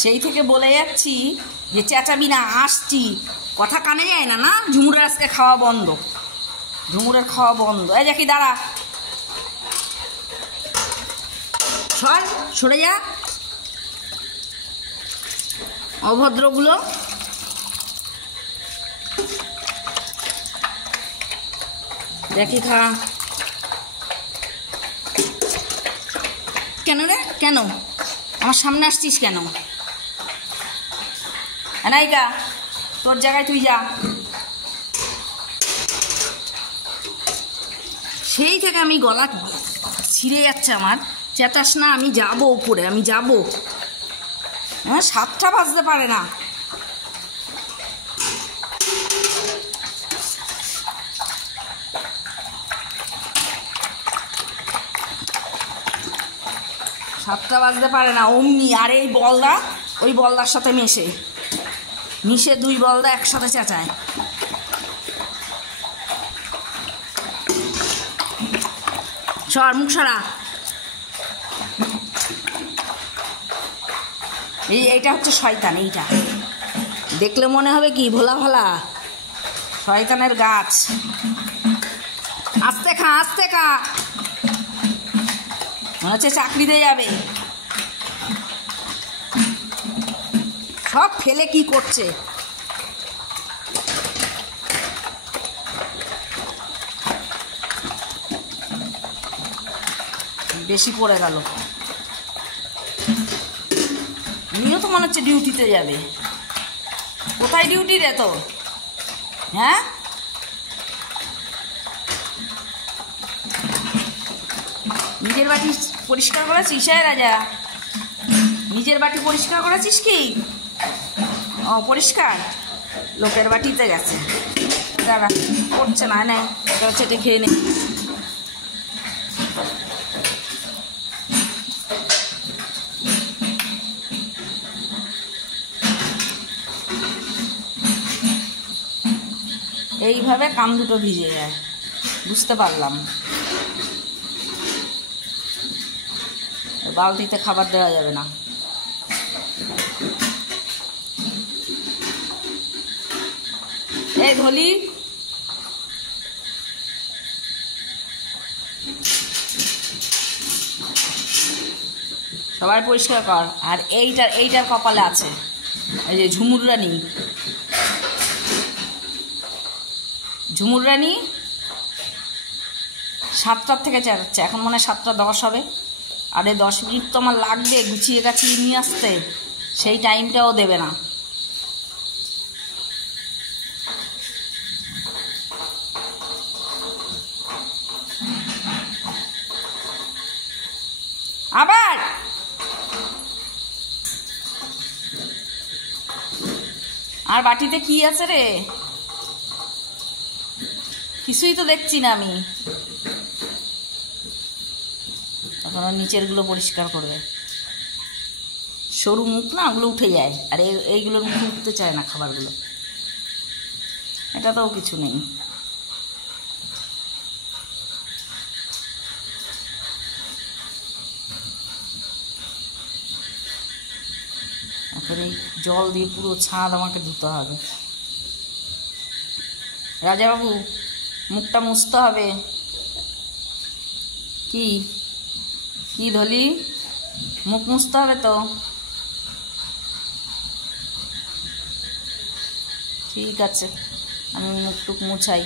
সেই থেকে বলে যাচ্ছি যে চেঁচাবি না, আসছি। কথা কানে যায় না? না, ঝুমুরের আজকে খাওয়া বন্ধ, ঝুমুরের খাওয়া বন্ধ। এই দেখি দাঁড়া, সরে যা, অভদ্রগুলো। দেখি খা। কেন রে, কেন আমার সামনে আসছিস কেন? নাইকা, তোর জায়গায় তুই যা। সেই থেকে আমি গলা ছিঁড়ে যাচ্ছে আমার, চেঁচাস না, আমি যাবো উপরে, আমি যাবো। হ্যাঁ, 7টা বাজতে পারে না। সাতটা বাজতে পারে না অমনি। আর এই বলদা ওই বলদার সাথে মিশে 2 বলদা একসাথে চেঁচায়। সর, মুখ সরা। এইটা হচ্ছে শয়তান। এইটা দেখলে মনে হবে কি ভোলা ভোলা, শয়তানের গাছ। আস্তে খা, আস্তে খা, মনে হচ্ছে চাকরিতে যাবে। সব ফেলে কি করছে? বেশি পড়ে গেল। উনিও তো মনে হচ্ছে ডিউটিতে যাবে। কোথায় ডিউটি রে তো? হ্যাঁ, নিজের বাটি পরিষ্কার করেছিস? রাজা, নিজের বাটি পরিষ্কার করেছিস কি? ও, পরিষ্কার। লোকের বাটিতে গেছে। দাঁড়া, করছে না, নেই চেটে খেয়ে নে। এইভাবে কান দুটো ভিজে যায়, বুঝতে পারলাম। বালতিতে খাবার দেওয়া যাবে না। এই ধলি, সবাই পরিষ্কার কর। আর এইটার কপালে আছে, এই যে ঝুমুর রানী। 7টার থেকে চেঁচাচ্ছে, এখন মনে হয় 7:10 হবে। আরে 10 মিনিট তো আমার লাগবে গুছিয়ে গাছিয়ে নিয়ে আসতে, সেই টাইমটাও দেবে না। আবার আর বাটিতে কি আছে রে? কিছুই তো দেখছি না আমি। এখন নিচের গুলো পরিষ্কার করবে। সরু মুখ না, ওগুলো উঠে যায়। আর এইগুলোর মুখে উঠতে চায় না খাবারগুলো। এটাতেও কিছু নেই। এখন এই জল দিয়ে পুরো ছাদ আমাকে ধুতে হবে। রাজাবাবু, মুখটা মুছতে হবে। কি কি ধলি, মুখ মুছতে হবে তো। ঠিক আছে, আমি মুখ টুক মুছাই।